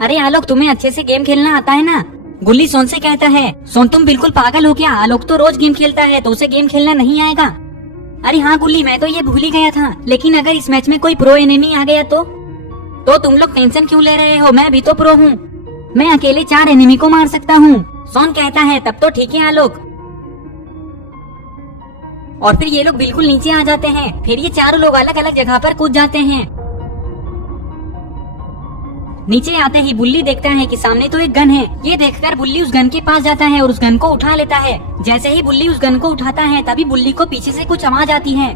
अरे आलोक, तुम्हें अच्छे से गेम खेलना आता है ना? गुल्ली सोन से कहता है। सोन, तुम बिल्कुल पागल हो क्या? आलोक तो रोज गेम खेलता है, तो उसे गेम खेलना नहीं आएगा? अरे हाँ गुल्ली, मैं तो ये भूल ही गया था, लेकिन अगर इस मैच में कोई प्रो एनिमी आ गया तो तुम लोग टेंशन क्यों ले रहे हो? मैं भी तो प्रो हूँ, मैं अकेले 4 एनिमी को मार सकता हूँ। सोन कहता है तब तो ठीक है आलोक। और फिर ये लोग बिल्कुल नीचे आ जाते हैं। फिर ये चारों लोग अलग अलग जगह पर कूद जाते हैं। नीचे आते ही बुल्ली देखता है कि सामने तो एक गन है। ये देखकर बुल्ली उस गन के पास जाता है और उस गन को उठा लेता है। जैसे ही बुल्ली उस गन को उठाता है तभी बुल्ली को पीछे से कुछ आवाज आती है।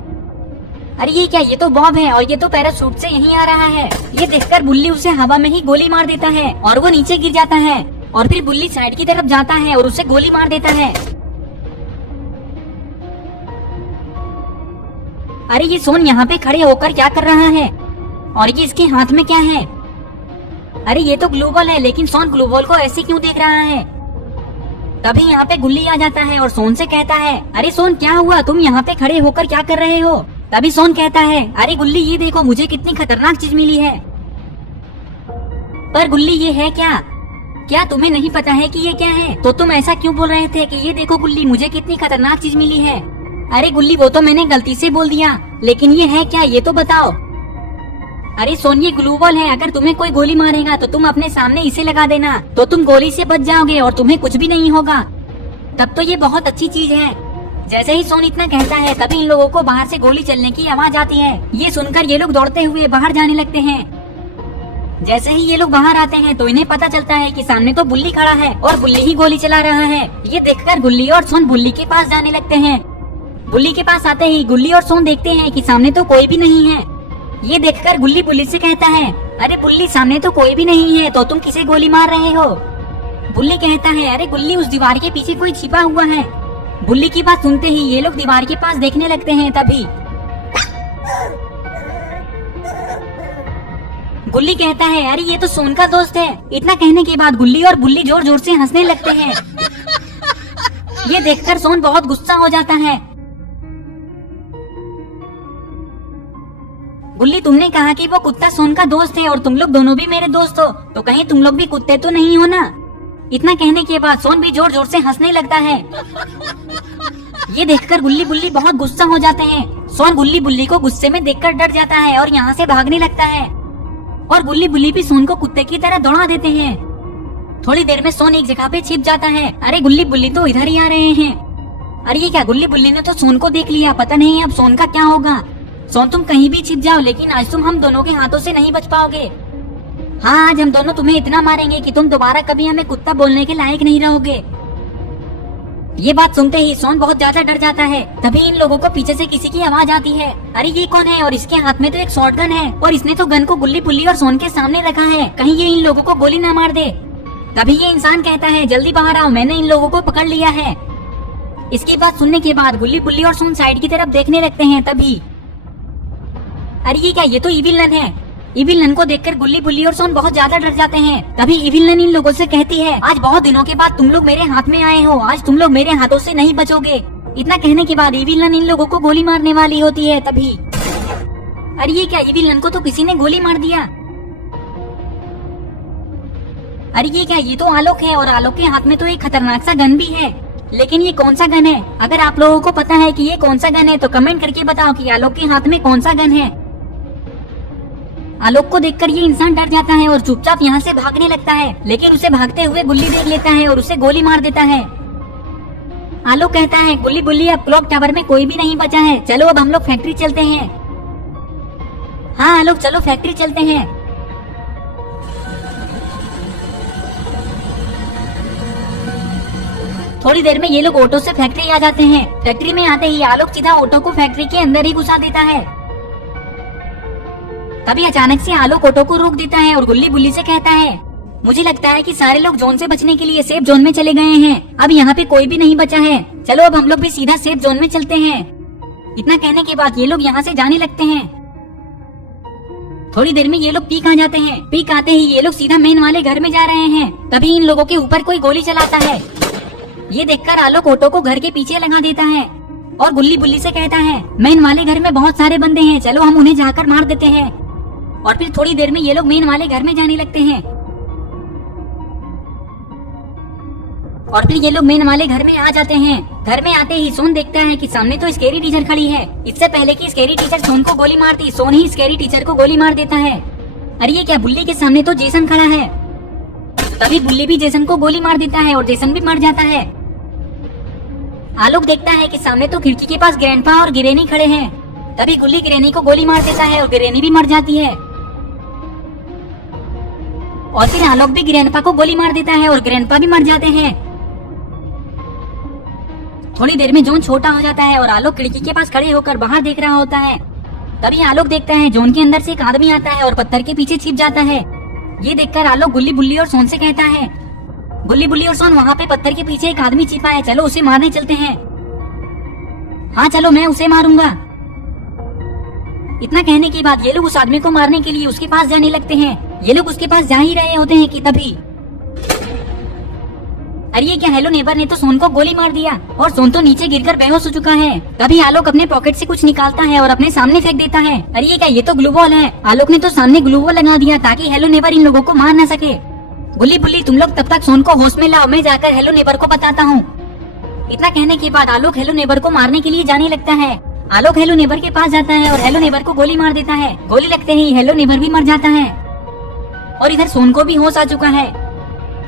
अरे ये क्या? ये तो बॉब है और ये तो पैराशूट से यहीं आ रहा है। ये देखकर बुल्ली उसे हवा में ही गोली मार देता है और वो नीचे गिर जाता है। और फिर बुल्ली साइड की तरफ जाता है और उसे गोली मार देता है। अरे ये सोन यहाँ पे खड़े होकर क्या कर रहा है? और ये इसके हाथ में क्या है? अरे ये तो ग्लू बॉल है, लेकिन सोन ग्लू बॉल को ऐसे क्यों देख रहा है? तभी यहाँ पे गुल्ली आ जाता है और सोन से कहता है, अरे सोन क्या हुआ? तुम यहाँ पे खड़े होकर क्या कर रहे हो? तभी सोन कहता है, अरे गुल्ली ये देखो, मुझे कितनी खतरनाक चीज मिली है। पर गुल्ली ये है क्या? क्या तुम्हें नहीं पता है कि ये क्या है? तो तुम ऐसा क्यों बोल रहे थे कि ये देखो गुल्ली, मुझे कितनी खतरनाक चीज मिली है? अरे गुल्ली वो तो मैंने गलती से बोल दिया, लेकिन ये है क्या, ये तो बताओ। अरे सोन ये ग्लू बॉल है, अगर तुम्हें कोई गोली मारेगा तो तुम अपने सामने इसे लगा देना, तो तुम गोली से बच जाओगे और तुम्हें कुछ भी नहीं होगा। तब तो ये बहुत अच्छी चीज है। जैसे ही सोन इतना कहता है तभी इन लोगों को बाहर से गोली चलने की आवाज आती है। ये सुनकर ये लोग दौड़ते हुए बाहर जाने लगते हैं। जैसे ही ये लोग बाहर आते हैं तो इन्हें पता चलता है कि सामने तो बुल्ली खड़ा है और बुल्ली ही गोली चला रहा है। ये देखकर गुल्ली और सोन बुल्ली के पास जाने लगते हैं। बुल्ली के पास आते ही गुल्ली और सोन देखते हैं कि सामने तो कोई भी नहीं है। ये देखकर गुल्ली बुल्ली से कहता है, अरे बुल्ली सामने तो कोई भी नहीं है, तो तुम किसे गोली मार रहे हो? बुल्ली कहता है, अरे गुल्ली उस दीवार के पीछे कोई छिपा हुआ है। बुल्ली की बात सुनते ही ये लोग दीवार के पास देखने लगते हैं। तभी गुल्ली कहता है, अरे ये तो सोन का दोस्त है। इतना कहने के बाद गुल्ली और बुल्ली जोर जोर से हंसने लगते हैं। ये देखकर सोन बहुत गुस्सा हो जाता है। गुल्ली तुमने कहा कि वो कुत्ता सोन का दोस्त है और तुम लोग दोनों भी मेरे दोस्त हो, तो कहीं तुम लोग भी कुत्ते तो नहीं हो ना? इतना कहने के बाद सोन भी जोर जोर से हंसने लगता है। ये देखकर गुल्ली बुल्ली बहुत गुस्सा हो जाते हैं। सोन गुल्ली बुल्ली को गुस्से में देखकर डर जाता है और यहाँ से भागने लगता है। और गुल्ली बुल्ली भी सोन को कुत्ते की तरह दौड़ा देते हैं। थोड़ी देर में सोन एक जगह पे छिप जाता है। अरे गुल्ली बुल्ली तो इधर ही आ रहे हैं। अरे ये क्या? गुल्ली बुल्ली ने तो सोन को देख लिया, पता नहीं अब सोन का क्या होगा। सोन तुम कहीं भी छिप जाओ, लेकिन आज तुम हम दोनों के हाथों से नहीं बच पाओगे। हाँ, आज हम दोनों तुम्हें इतना मारेंगे कि तुम दोबारा कभी हमें कुत्ता बोलने के लायक नहीं रहोगे। ये बात सुनते ही सोन बहुत ज्यादा डर जाता है। तभी इन लोगों को पीछे से किसी की आवाज आती है। अरे ये कौन है? और इसके हाथ में तो एक शॉट गन है और इसने तो गन को गुल्ली बुल्ली और सोन के सामने रखा है, कहीं ये इन लोगों को गोली न मार दे। तभी ये इंसान कहता है, जल्दी बाहर आओ, मैंने इन लोगों को पकड़ लिया है। इसकी बात सुनने के बाद गुल्ली बुल्ली और सोन साइड की तरफ देखने लगते हैं। तभी अरे ये क्या? ये तो इविल नन है। इविल नन को देखकर गुल्ली बुल्ली और सोन बहुत ज्यादा डर जाते हैं। तभी इविल नन इन लोगों से कहती है, आज बहुत दिनों के बाद तुम लोग मेरे हाथ में आए हो, आज तुम लोग मेरे हाथों से नहीं बचोगे। इतना कहने के बाद इविल नन इन लोगों को गोली मारने वाली होती है। तभी अरे ये क्या? इविल नन को तो किसी ने गोली मार दिया। अरे ये क्या? ये तो आलोक है और आलोक के हाथ में तो एक खतरनाक सा गन भी है, लेकिन ये कौन सा गन है? अगर आप लोगों को पता है कि ये कौन सा गन है तो कमेंट करके बताओ कि आलोक के हाथ में कौन सा गन है। आलोक को देखकर ये इंसान डर जाता है और चुपचाप यहाँ से भागने लगता है, लेकिन उसे भागते हुए गुल्ली देख लेता है और उसे गोली मार देता है। आलोक कहता है, गुल्ली बुल्ली अब क्लॉक टावर में कोई भी नहीं बचा है, चलो अब हम लोग फैक्ट्री चलते हैं। हाँ आलोक, चलो फैक्ट्री चलते हैं। थोड़ी देर में ये लोग ऑटो से फैक्ट्री आ जाते हैं। फैक्ट्री में आते ही आलोक सीधा ऑटो को फैक्ट्री के अंदर ही घुसा देता है। तभी अचानक से आलोक ऑटो को रोक देता है और गुल्ली बुल्ली से कहता है, मुझे लगता है कि सारे लोग जोन से बचने के लिए सेफ जोन में चले गए हैं, अब यहाँ पे कोई भी नहीं बचा है, चलो अब हम लोग भी सीधा सेफ जोन में चलते हैं। इतना कहने के बाद ये लोग यहाँ से जाने लगते हैं। थोड़ी देर में ये लोग पीक आ जाते हैं। पीक आते ही ये लोग सीधा मेन वाले घर में जा रहे हैं। तभी इन लोगों के ऊपर कोई गोली चलाता है। ये देखकर आलोक ऑटो को घर के पीछे लगा देता है और गुल्ली बुल्ली से कहता है, मेन वाले घर में बहुत सारे बंदे हैं, चलो हम उन्हें जाकर मार देते हैं। और फिर थोड़ी देर में ये लोग मेन वाले घर में जाने लगते हैं। और फिर ये लोग मेन वाले घर में आ जाते हैं। घर में आते ही सोन देखता है कि सामने तो स्कैरी टीचर खड़ी है। इससे पहले कि स्कैरी टीचर सोन को गोली मारती, सोन ही स्कैरी टीचर को गोली मार देता है। अरे ये क्या, बुल्ली के सामने तो जेसन खड़ा है। तभी बुल्ली भी जेसन को गोली मार देता है और जेसन भी मर जाता है। आलोक देखता है कि सामने तो खिड़की के पास ग्रैंडपा और गिरेनी खड़े हैं। तभी गुल्ली गिरेनी को गोली मार देता है और गिरेनी भी मर जाती है। और फिर आलोक भी ग्रैंडपा को गोली मार देता है और ग्रैंडपा भी मर जाते हैं। थोड़ी देर में जॉन छोटा हो जाता है और आलोक खिड़की के पास खड़े होकर बाहर देख रहा होता है। तभी आलोक देखता है जॉन के अंदर से एक आदमी आता है और पत्थर के पीछे छिप जाता है। ये देखकर आलोक गुल्ली बुल्ली और सोन से कहता है, गुल्ली बुल्ली और सोन, वहाँ पे पत्थर के पीछे एक आदमी छिपा है, चलो उसे मारने चलते हैं। हाँ चलो, मैं उसे मारूंगा। इतना कहने के बाद ये लोग उस आदमी को मारने के लिए उसके पास जाने लगते हैं। ये लोग उसके पास जा ही रहे होते हैं कि तभी अरे ये क्या, हेलो नेबर ने तो सोन को गोली मार दिया और सोन तो नीचे गिरकर बेहोश हो चुका है। तभी आलोक अपने पॉकेट से कुछ निकालता है और अपने सामने फेंक देता है। अरे ये क्या, ये तो ग्लू बॉल है। आलोक ने तो सामने ग्लू बॉल लगा दिया ताकि हेलो नेबर इन लोगों को मार न सके। गुल्ली बुल्ली, तुम लोग तब तक सोन को होश में लाओ, मैं जाकर हेलो नेबर को बताता हूँ। इतना कहने के बाद आलोक हेलो नेबर को मारने के लिए जाने लगता है। आलोक हेलो नेबर के पास जाता है और हेलो नेबर को गोली मार देता है। गोली लगते ही हेलो नेबर भी मर जाता है और इधर सोन को भी होश आ चुका है।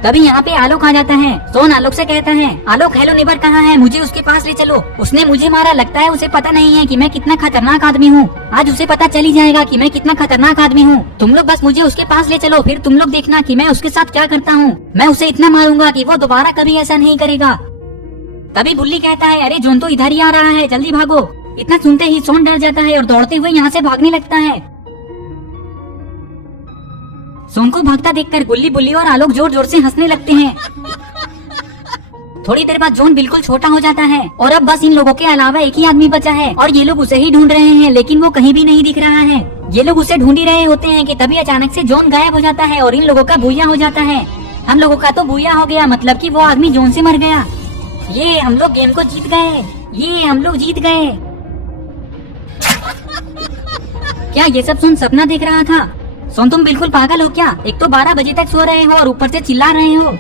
तभी यहाँ पे आलोक आ जाता है। सोन आलोक से कहता है, आलोक हेलो नेबर कहाँ है, मुझे उसके पास ले चलो। उसने मुझे मारा, लगता है उसे पता नहीं है कि मैं कितना खतरनाक आदमी हूँ। आज उसे पता चल ही जाएगा कि मैं कितना खतरनाक आदमी हूँ। तुम लोग बस मुझे उसके पास ले चलो, फिर तुम लोग देखना कि मैं उसके साथ क्या करता हूँ। मैं उसे इतना मारूंगा कि वो दोबारा कभी ऐसा नहीं करेगा। तभी बुल्ली कहता है, अरे जोन तो इधर ही आ रहा है, जल्दी भागो। इतना सुनते ही सोन डर जाता है और दौड़ते हुए यहाँ से भागने लगता है। सोन को भागता देखकर गुल्ली बुल्ली और आलोक जोर जोर से हंसने लगते हैं। थोड़ी देर बाद जोन बिल्कुल छोटा हो जाता है और अब बस इन लोगों के अलावा एक ही आदमी बचा है और ये लोग उसे ही ढूंढ रहे हैं, लेकिन वो कहीं भी नहीं दिख रहा है। ये लोग उसे ढूंढ ही रहे होते हैं कि तभी अचानक से जोन गायब हो जाता है और इन लोगों का बूया हो जाता है। हम लोगों का तो बूया हो गया, मतलब कि वो आदमी जोन से मर गया। ये हम लोग गेम को जीत गए, ये हम लोग जीत गए। क्या ये सब सोन सपना देख रहा था? सोन तुम बिल्कुल पागल हो क्या? एक तो 12 बजे तक सो रहे हो और ऊपर से चिल्ला रहे हो।